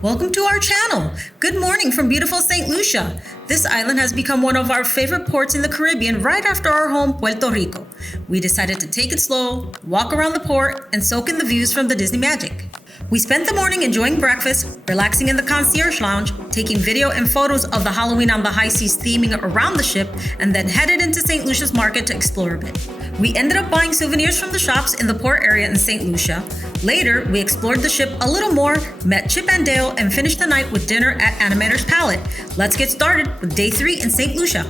Welcome to our channel. Good morning from beautiful St. Lucia. This island has become one of our favorite ports in the Caribbean right after our home, Puerto Rico. We decided to take it slow, walk around the port, and soak in the views from the Disney magic. We spent the morning enjoying breakfast, relaxing in the Concierge Lounge, taking video and photos of the Halloween on the high seas theming around the ship, and then headed into St. Lucia's market to explore a bit. We ended up buying souvenirs from the shops in the port area in St. Lucia. Later, we explored the ship a little more, met Chip and Dale, and finished the night with dinner at Animator's Palate. Let's get started with day 3 in St. Lucia.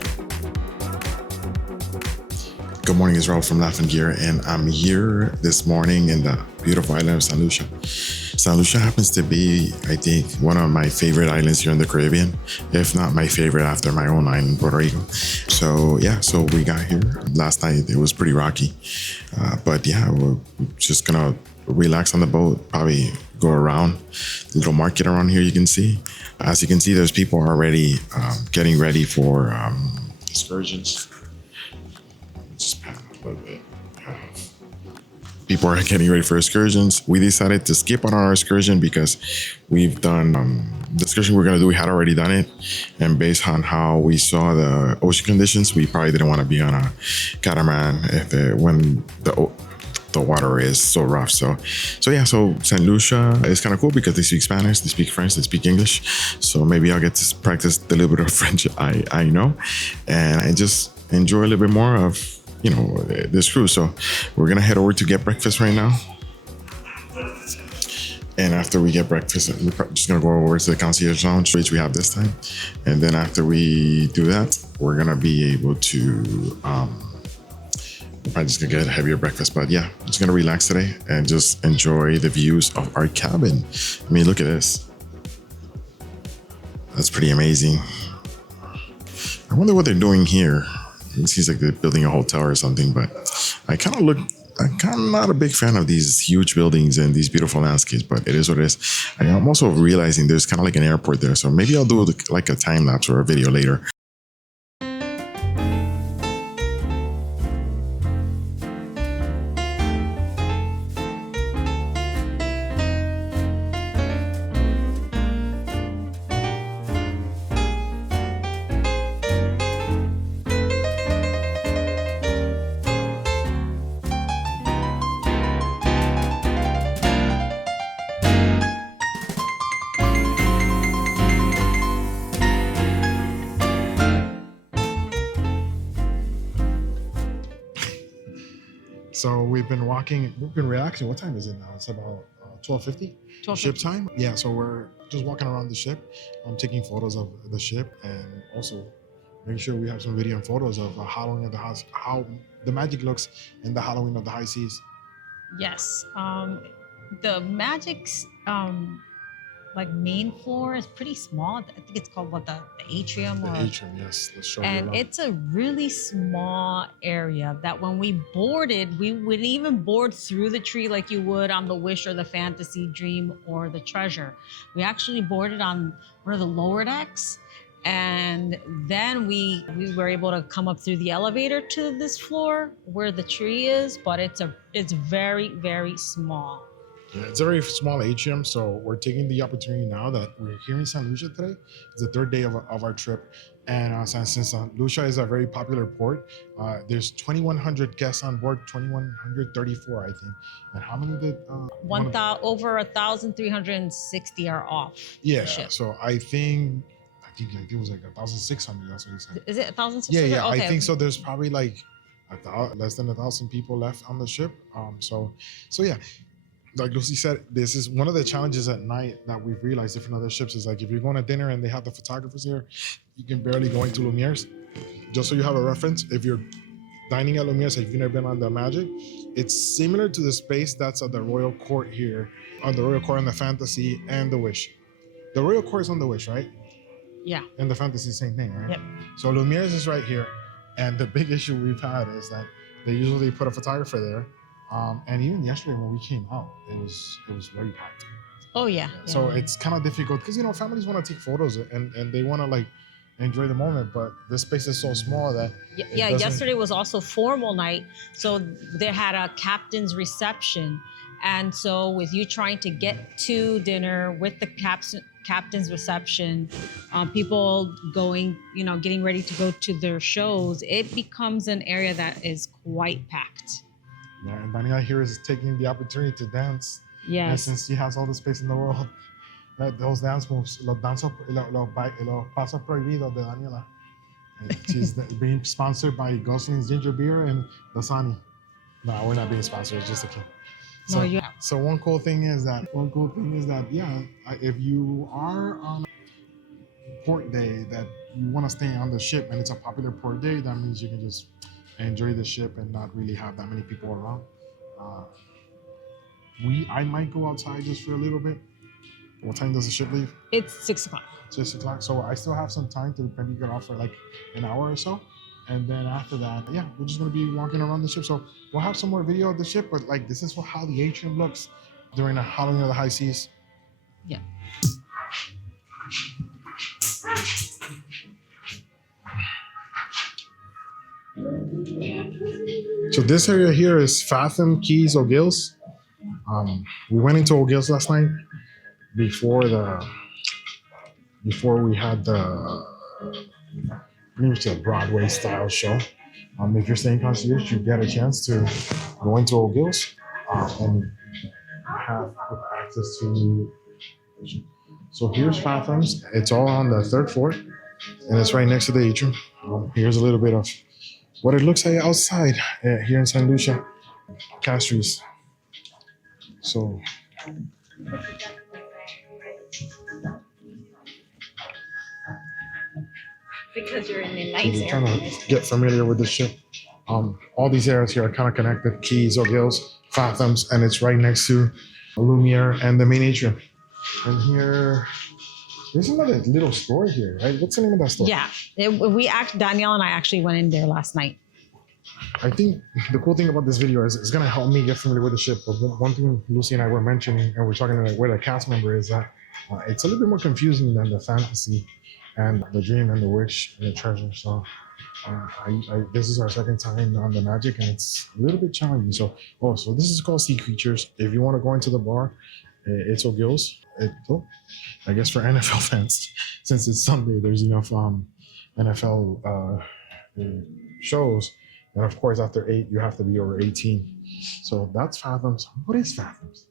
Good morning, Israel from Laughing Gear, and I'm here this morning in the beautiful island of St. Lucia. St. Lucia happens to be, I think, one of my favorite islands here in the Caribbean, if not my favorite after my own island, Puerto Rico. So we got here last night. It was pretty rocky, but yeah, we're just gonna relax on the boat, probably go around the little market around here. You can see, as you can see, there's people already getting ready for excursions. Just pat a little bit. People are getting ready for excursions. We decided to skip on our excursion because we've done the excursion we're gonna do. We had already done it, and based on how we saw the ocean conditions, we probably didn't want to be on a catamaran when the water is so rough. So St. Lucia is kind of cool because they speak Spanish, they speak French, they speak English. So maybe I'll get to practice the little bit of French I know, and I just enjoy a little bit more of this cruise. So we're gonna head over to get breakfast right now, and after we get breakfast, we're just gonna go over to the Concierge Lounge, which we have this time, and then after we do that, we're gonna be able to we're probably just gonna get a heavier breakfast. But yeah, I'm just gonna relax today and just enjoy the views of our cabin. I mean, look at this. That's pretty amazing. I wonder what they're doing here. It seems like they're building a hotel or something, but I'm kind of not a big fan of these huge buildings and these beautiful landscapes, but it is what it is. I'm also realizing there's kind of like an airport there, so maybe I'll do like a time lapse or a video later. So we've been relaxing. What time is it now? It's about 12:50 ship time. Yeah, so we're just walking around the ship. I'm taking photos of the ship and also making sure we have some video and photos of Halloween of the house, how the magic looks in the Halloween of the high seas. Yes, the magic's like main floor is pretty small. I think it's called the atrium. The atrium, yes. Let's show you. And it's a really small area that when we boarded, we would even board through the tree like you would on the Wish or the Fantasy Dream or the Treasure. We actually boarded on one of the lower decks, and then we were able to come up through the elevator to this floor where the tree is, but it's very, very small. Yeah, it's a very small atrium, so we're taking the opportunity now that we're here in St. Lucia today. It's the third day of our trip, and since St. Lucia is a very popular port, there's 2,100 guests on board, 2,134, I think. And how many did? Over 1,360 are off. Yeah, the ship. So I think it was like 1,600. That's what he said. Is it 1,600? Yeah, okay. I think so. There's probably like less than 1,000 people left on the ship. So yeah. Like Lucy said, this is one of the challenges at night that we've realized different other ships is like if you're going to dinner and they have the photographers here, you can barely go into Lumiere's. Just so you have a reference, if you're dining at Lumiere's, if you've never been on the Magic, it's similar to the space that's at the Royal Court here, on the Royal Court on the Fantasy and the Wish. The Royal Court is on the Wish, right? Yeah. And the Fantasy, same thing, right? Yep. So Lumiere's is right here, and the big issue we've had is that they usually put a photographer there. And even yesterday when we came out, it was very packed. Oh yeah. So it's kind of difficult because families want to take photos and they want to like enjoy the moment, but this space is so small that yesterday was also formal night, so they had a captain's reception, And so with you trying to get to dinner with the captain's reception, people going, getting ready to go to their shows, it becomes an area that is quite packed. Yeah, and Daniela here is taking the opportunity to dance. Yes. And since she has all the space in the world, those dance moves, los pasos prohibidos de Daniela. And she's being sponsored by Gosling's Ginger Beer and Dasani. No, we're not being sponsored, it's just a kid. So one cool thing is that yeah, if you are on a port day that you want to stay on the ship and it's a popular port day, that means you can just enjoy the ship and not really have that many people around. I might go outside just for a little bit. What time does the ship leave? It's 6 o'clock. 6 o'clock. So I still have some time to maybe get off for like an hour or so. And then after that, yeah, we're just gonna be walking around the ship. So we'll have some more video of the ship, but like this is how the atrium looks during the howling of the high seas. Yeah. So this area here is Fathom, Keys, O'Gills. We went into O'Gills last night before we had pretty much a Broadway style show. If you're staying concierge, you get a chance to go into O'Gills and have access to. So here's Fathoms. It's all on the 3rd floor, and it's right next to the atrium. Here's a little bit of what it looks like outside here in St. Lucia, Castries. So. Because you're in the nice area. Trying to get familiar with the ship. All these areas here are kind of connected. Keys, O'Gills, Fathoms, and it's right next to Lumiere and the main atrium. And here, there's another little store here, right? What's the name of that store? Yeah, Danielle and I actually went in there last night. I think the cool thing about this video is it's gonna help me get familiar with the ship. But one thing Lucy and I were mentioning, and we're talking with a cast member, is that it's a little bit more confusing than the fantasy and the dream and the wish and the treasure. So this is our second time on the magic, and it's a little bit challenging. So this is called Sea Creatures. If you want to go into the bar, it's O'Gills. I guess for NFL fans, since it's Sunday, there's enough NFL shows. And of course, after 8, you have to be over 18. So that's Fathoms. What is Fathoms?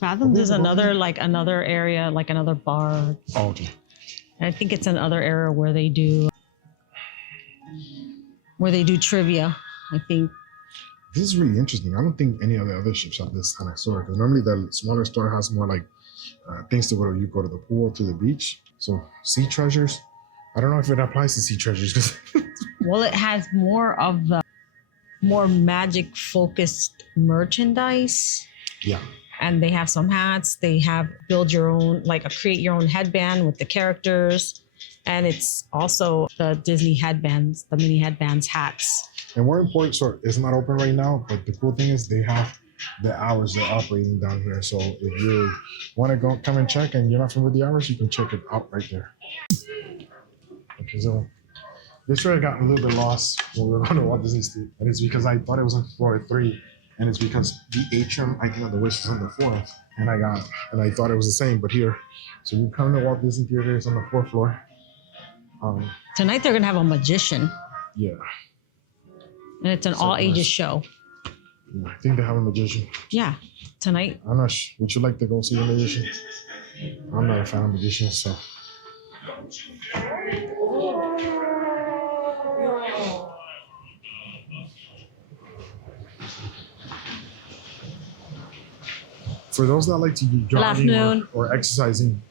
Fathoms is another area, like another bar. Oh, okay. I think it's another area where they do trivia, I think. This is really interesting. I don't think any of the other ships have this kind of store, because normally the smaller store has more like things to go to. You go to the pool, to the beach. So sea treasures. I don't know if it applies to sea treasures. Well, it has more of the more magic focused merchandise. Yeah. And they have some hats. They have build your own, create your own headband with the characters. And it's also the Disney headbands, the mini headbands, hats. And more important, so it's not open right now, but the cool thing is they have the hours they're operating down here. So if you want to come and check and you're not familiar with the hours, you can check it out right there. Okay, so this year I got a little bit lost when we were on the Walt Disney Street, and it's because I thought it was on floor 3, and it's because the atrium, I think, of the Wish is on the 4th, and I thought it was the same, but here, so you come to Walt Disney Theater, it's on the 4th floor. Tonight they're gonna have a magician. Yeah. And it's an all ages show. Yeah, I think they have a magician. Yeah, tonight. I'm not sure. Would you like to go see a magician? I'm not a fan of magicians, so. For those that like to do jogging or exercising,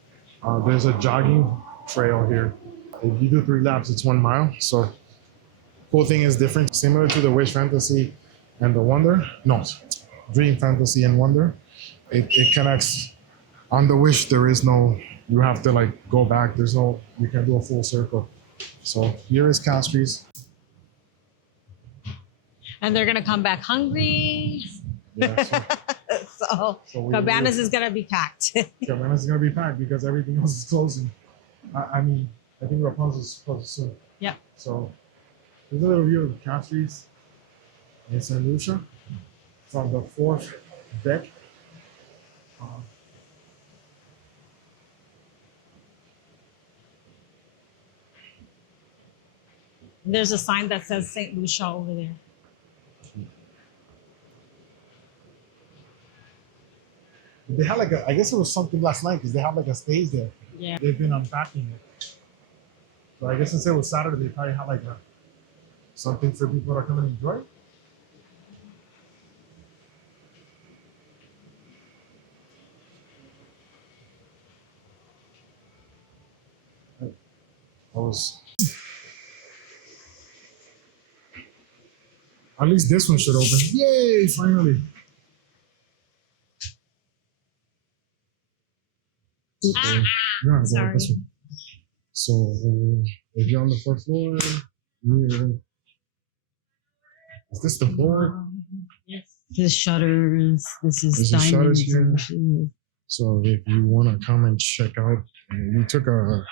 there's a jogging trail here. If you do 3 laps, it's 1 mile. So cool thing is different, similar to the Wish Fantasy and the Wonder. No, Dream Fantasy and Wonder. It connects. On the Wish, there is no, you have to go back. There's no, you can do a full circle. So here is Castries. And they're gonna come back hungry. Yeah, so Cabanas is gonna be packed. Cabanas is gonna be packed because everything else is closing. I think Rapunzel's closed soon. Yeah. So here's a little view of Castries in St. Lucia from the 4th deck. There's a sign that says St. Lucia over there. They had like I guess it was something last night because they had like a stage there. Yeah. They've been unpacking it. So I guess since it was Saturday, they probably had like something for people to come and enjoy. At least this one should open. Yay! Finally. Yeah, sorry. this one. So if you're on the fourth floor, is this the floor? Yes. This shutters. This is There's diamonds. shutters here. So if you want to come and check out, you took a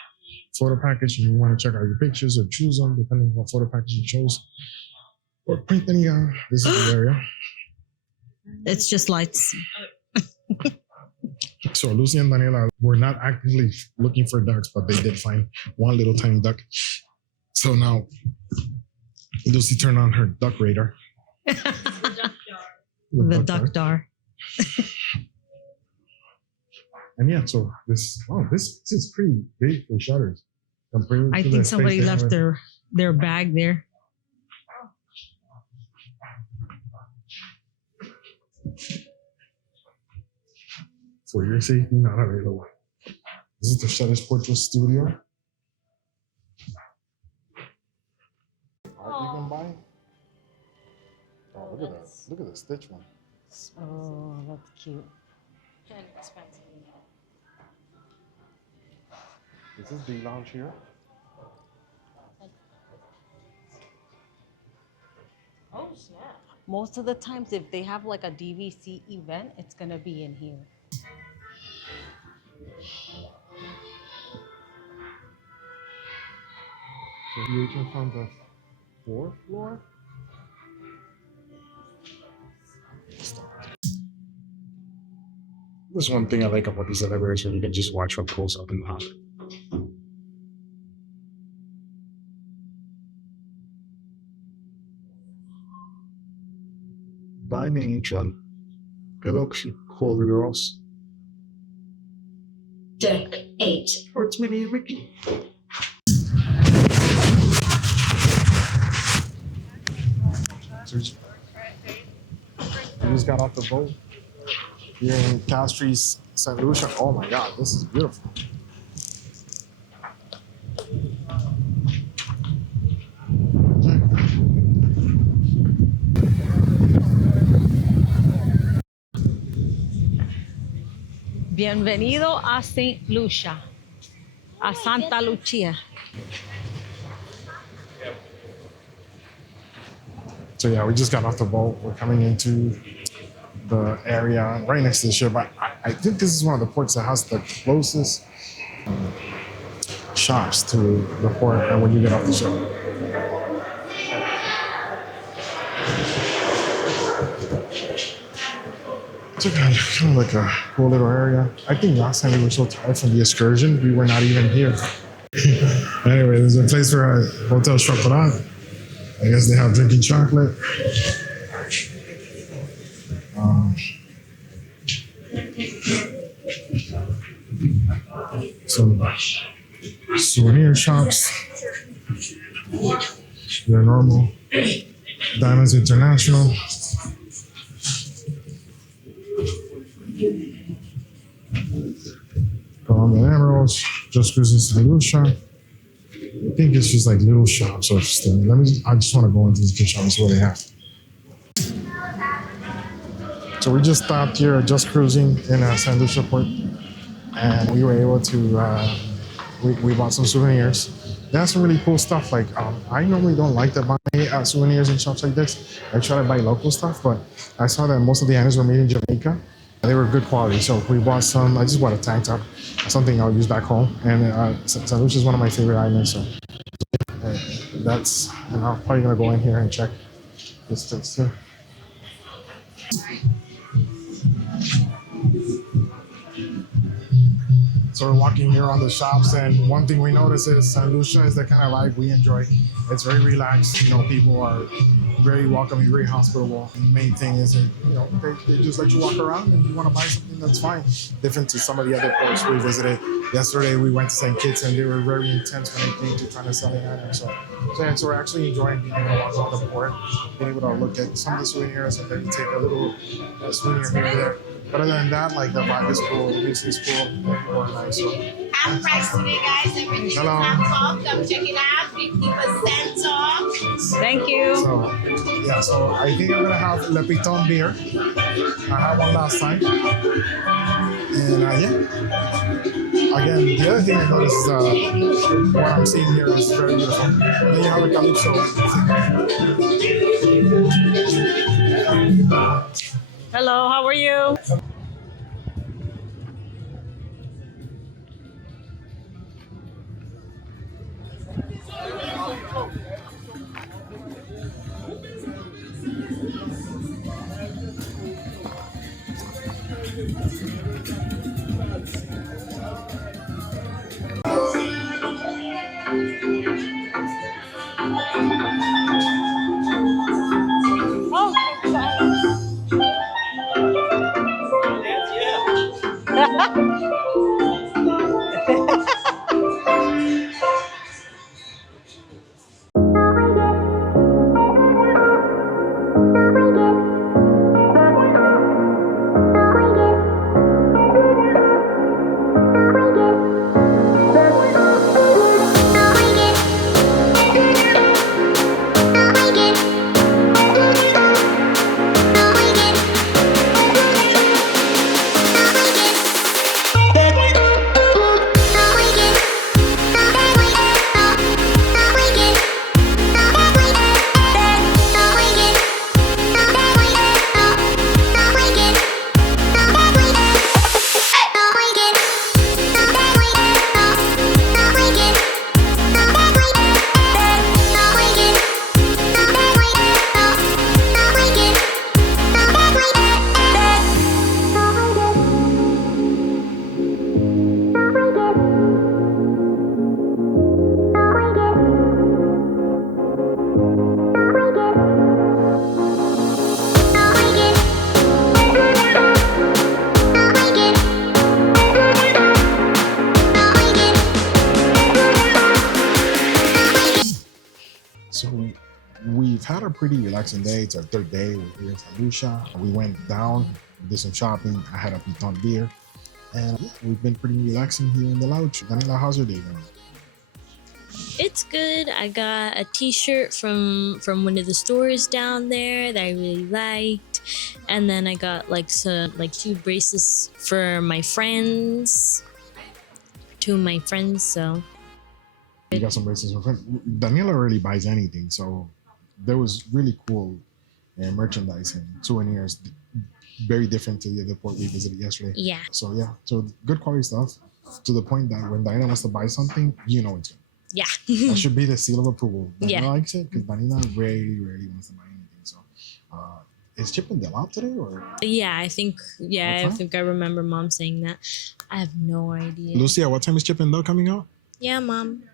photo package and you want to check out your pictures or choose them depending on what photo package you chose, or print any. This is the area. It's just lights. So Lucia and Daniela were not actively looking for ducks, but they did find one little tiny duck. So now Lucy turned on her duck radar. The duck dar. And yeah, so this is pretty big for shutters. I think somebody left their bag there. For your safety, not available. This is the Shutters Portrait Studio. Art you can buy. Oh, look at that! Look at the stitch one. Oh, that's cute. Kind of expensive. Is this the lounge here? Oh snap! Most of the times, if they have like a DVC event, it's gonna be in here. So you can find the fourth floor. There's one thing I like about these elevators where you can just watch what pulls up in the hop. By nature, Galaxy corridors. Deck 8. What's many Ricky? So we just got off the boat here in Castries, St. Lucia. Oh my God, this is beautiful. Bienvenido a St. Lucia, a Santa Lucia. So yeah, we just got off the boat. We're coming into the area right next to the ship. I think this is one of the ports that has the closest shops to the port and when you get off the ship. It's kind of like a cool little area. I think last time we were so tired from the excursion, we were not even here. Anyway, there's a place for a Hotel Chocolat. I guess they have drinking chocolate. Some souvenir shops. They're normal. Diamonds International. Columbia Emeralds. Just Cruising St. Lucia. I think it's just like little shops or stuff. I just want to go into these shops and see what they have. So we just stopped here at Just Cruising in St. Lucia Port, and we were able to, we bought some souvenirs. They have some really cool stuff. Like, I normally don't like to buy souvenirs in shops like this. I try to buy local stuff, but I saw that most of the items were made in Jamaica. They were good quality, so we bought some. I just bought a tank top, something I'll use back home. And St. Lucia is one of my favorite islands, so and I'm probably gonna go in here and check this place too. So we're walking here on the shops, and one thing we notice is St. Lucia is the kind of vibe we enjoy. It's very relaxed. You know, people are very welcoming, very hospitable. The main thing is that, you know, they just let you walk around, and you want to buy something, that's fine. Different to some of the other ports we visited. Yesterday we went to St. Kitts, and they were very intense when it came to trying to sell the items. So we're actually enjoying being able to walk around the port, being able to look at some of the souvenirs, and maybe take a little souvenir here and there. But other than that, like the vibe is cool, the music is cool, people are nice. So. Half price today, guys. Everything is Hello. half off. Come check it out. 50% off. Thank you. So I think I'm gonna have Le Piton beer. I had one last time. And again, the other thing I noticed is what I'm seeing here is very beautiful. And then you have a calypso. Hello, how are you? So we've had a pretty relaxing day. It's our third day. We're here in St. Lucia. We went down, did some shopping. I had a Piton beer. And we've been pretty relaxing here in the lounge. Daniela, how's your day going? It's good. I got a t-shirt from one of the stores down there that I really liked. And then I got two bracelets for my friends. Two of my friends, so. You got some bracelets for friends. Daniela rarely buys anything, so there was really cool merchandise and souvenirs, very different to the other port we visited yesterday. Yeah. So good quality stuff, to the point that when Daniela wants to buy something, you know it's good. Yeah. That should be the seal of approval. Daniela Yeah. likes it because Daniela rarely wants to buy anything. So is Chippendale out today or? Yeah, I think I remember Mom saying that. I have no idea. Lucia, what time is Chippendale coming out? Yeah, Mom.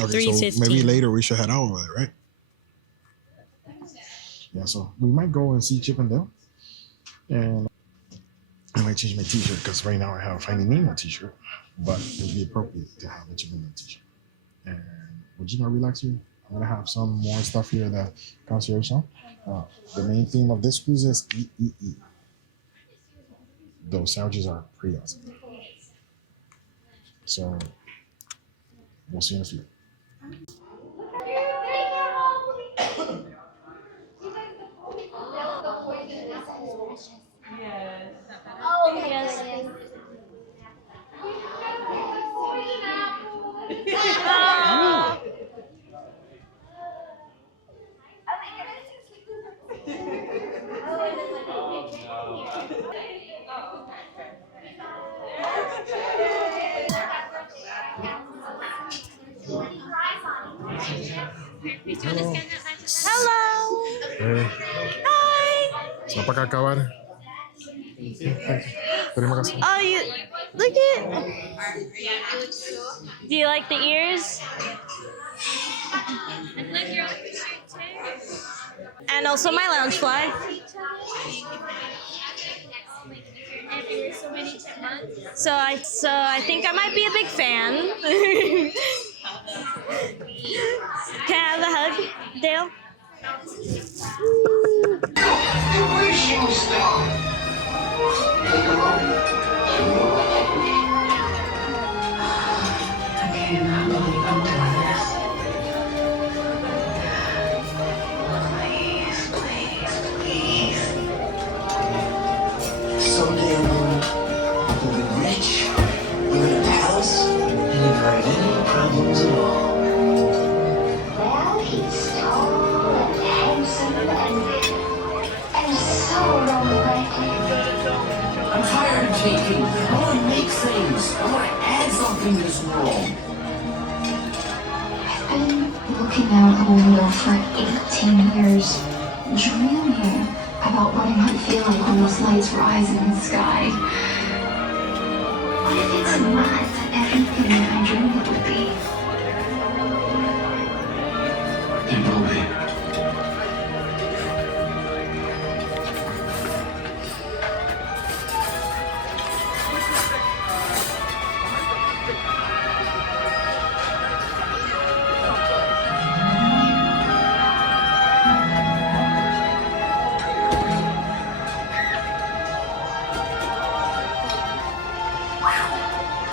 Okay, so 3:15. maybe later we should head out over there, right? Yeah, so we might go and see Chippendale. And I might change my t-shirt because right now I have a Finding Nemo t-shirt, but it would be appropriate to have a Chippendale t-shirt. And we're just gonna relax here. I'm gonna have some more stuff here at the Concierge Lounge. The main theme of this cruise is eat, eat, eat. Those sandwiches are pretty awesome. So we'll see you in a few. Oh, yes. Hello. Sino para acabar. Terima kasih. Oh, Look at. Do you like the ears? And also my lounge fly. So I think I might be a big fan. Can I have a hug, Dale? Someday we'll be rich, live in a palace, and never have any problems at all. Well, he's tall and handsome and so romantic. I'm tired of taking. I want to make things. I want to add something to this world. I've been looking out the window for 18 years, dreaming about what it might feel like when those lights rise in the sky. What if it's not everything that I dreamed it would be? It will be.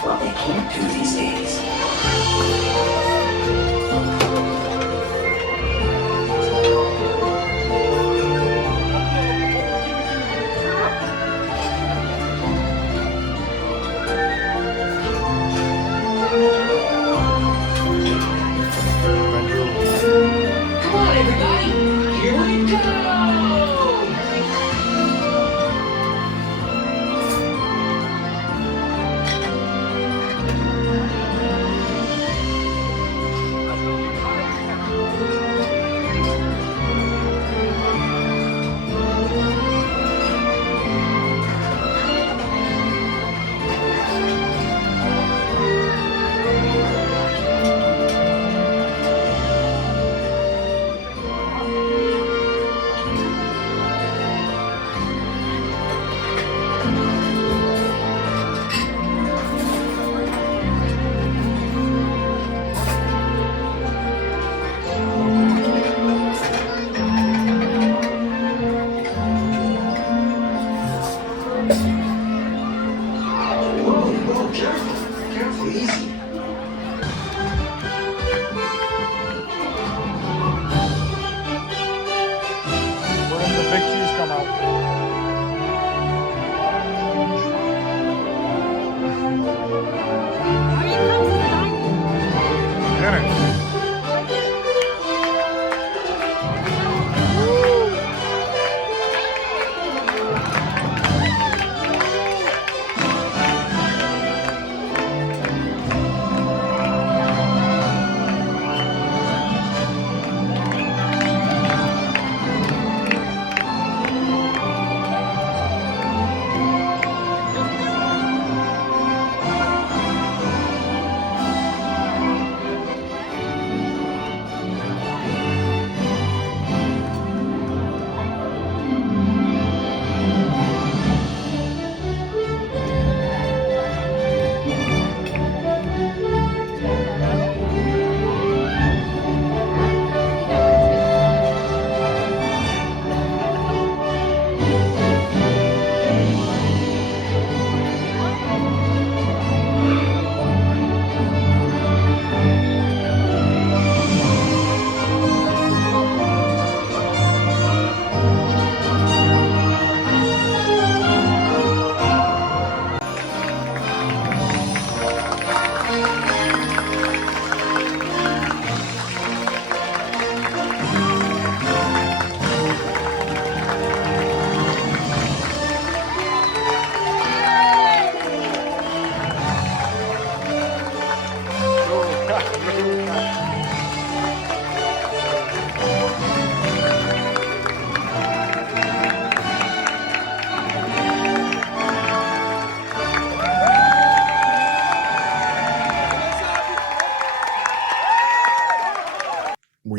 What they can't do these days. Come on, everybody! Here we go! Whoa, careful. Careful, easy. When the big trees come out. Get it.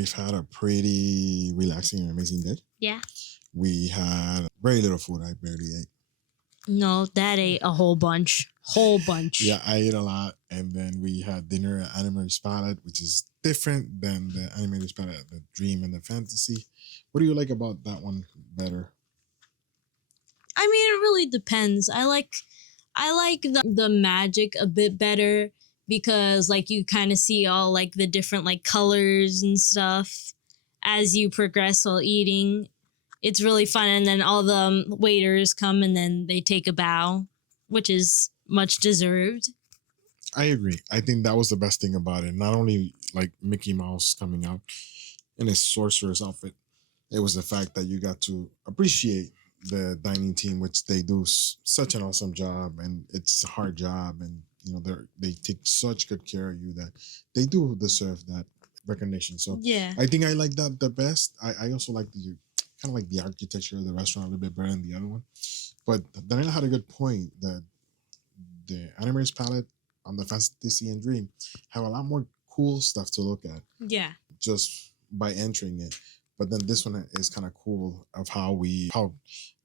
we've had a pretty relaxing and amazing day. Yeah. We had very little food. I barely ate. No, Dad ate a whole bunch. Whole bunch. Yeah, I ate a lot. And then we had dinner at Animator's Palate, which is different than the Animator's Palate, the Dream and the Fantasy. What do you like about that one better? I mean, it really depends. I like the magic a bit better because like you kind of see all like the different like colors and stuff as you progress while eating. It's really fun, and then all the waiters come and then they take a bow, which is much deserved. I agree. I think that was the best thing about it. Not only like Mickey Mouse coming out in his sorcerer's outfit, it was the fact that you got to appreciate the dining team, which they do such an awesome job, and it's a hard job, and you know they take such good care of you that they do deserve that recognition. So Yeah. I think I like that the best. I also like the kind of like the architecture of the restaurant a little bit better than the other one. But Daniela had a good point that the Animator's Palette on the Fantasy and Dream have a lot more cool stuff to look at Yeah. just by entering it. But then this one is kind of cool of how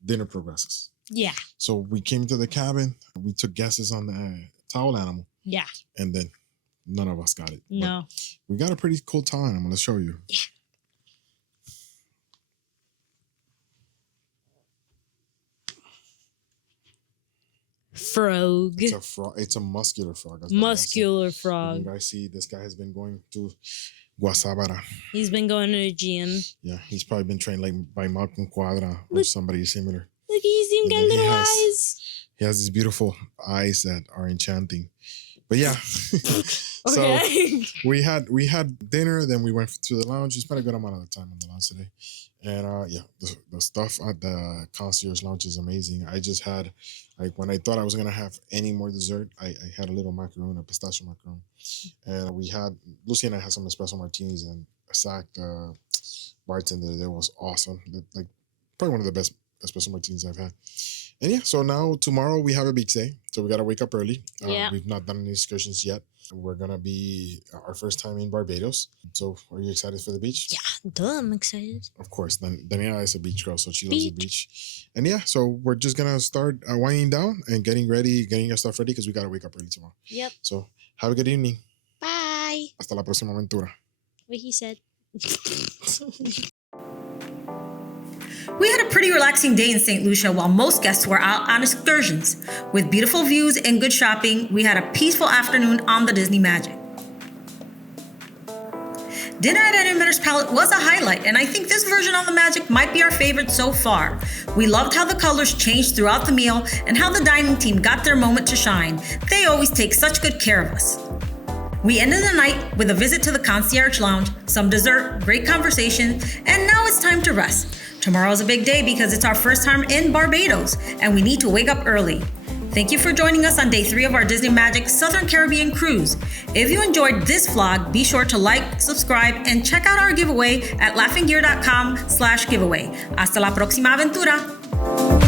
dinner progresses. Yeah. So we came to the cabin, we took guesses on the towel animal, Yeah. and then none of us got it. But No. we got a pretty cool towel animal. Let's show you. Yeah. Frog. It's a frog. It's a muscular frog. That's what I said. Muscular You frog. guys see, this guy has been going to Guasabara. He's been going to the gym. Yeah, he's probably been trained like by Malcolm Quadra or Look. somebody similar. Look, he's even And got then he little has- eyes. He has these beautiful eyes that are enchanting. But yeah, Okay. so we had dinner, then we went to the lounge. We spent a good amount of time in the lounge today, and yeah, the stuff at the Concierge Lounge is amazing. I just had like when I thought I was gonna have any more dessert, I had a little macaroon, a pistachio macaroon, and we had Lucia and I had some espresso martinis, and Zach, the bartender there, was awesome. Like probably one of the best espresso martinis I've had. And yeah, so now tomorrow we have a beach day. So we got to wake up early. Yeah. We've not done any excursions yet. We're going to be our first time in Barbados. So are you excited for the beach? Yeah, duh, I'm excited. Of course. Daniela is a beach girl, so she loves the beach. And yeah, so we're just going to start winding down and getting our stuff ready because we got to wake up early tomorrow. Yep. So have a good evening. Bye. Hasta la próxima aventura. What he said. We had a pretty relaxing day in St. Lucia while most guests were out on excursions. With beautiful views and good shopping, we had a peaceful afternoon on the Disney Magic. Dinner at Animator's Palate was a highlight, and I think this version on the Magic might be our favorite so far. We loved how the colors changed throughout the meal and how the dining team got their moment to shine. They always take such good care of us. We ended the night with a visit to the Concierge Lounge, some dessert, great conversation, and now it's time to rest. Tomorrow is a big day because it's our first time in Barbados, and we need to wake up early. Thank you for joining us on day 3 of our Disney Magic Southern Caribbean cruise. If you enjoyed this vlog, be sure to like, subscribe, and check out our giveaway at laughinggear.com/giveaway. Hasta la próxima aventura!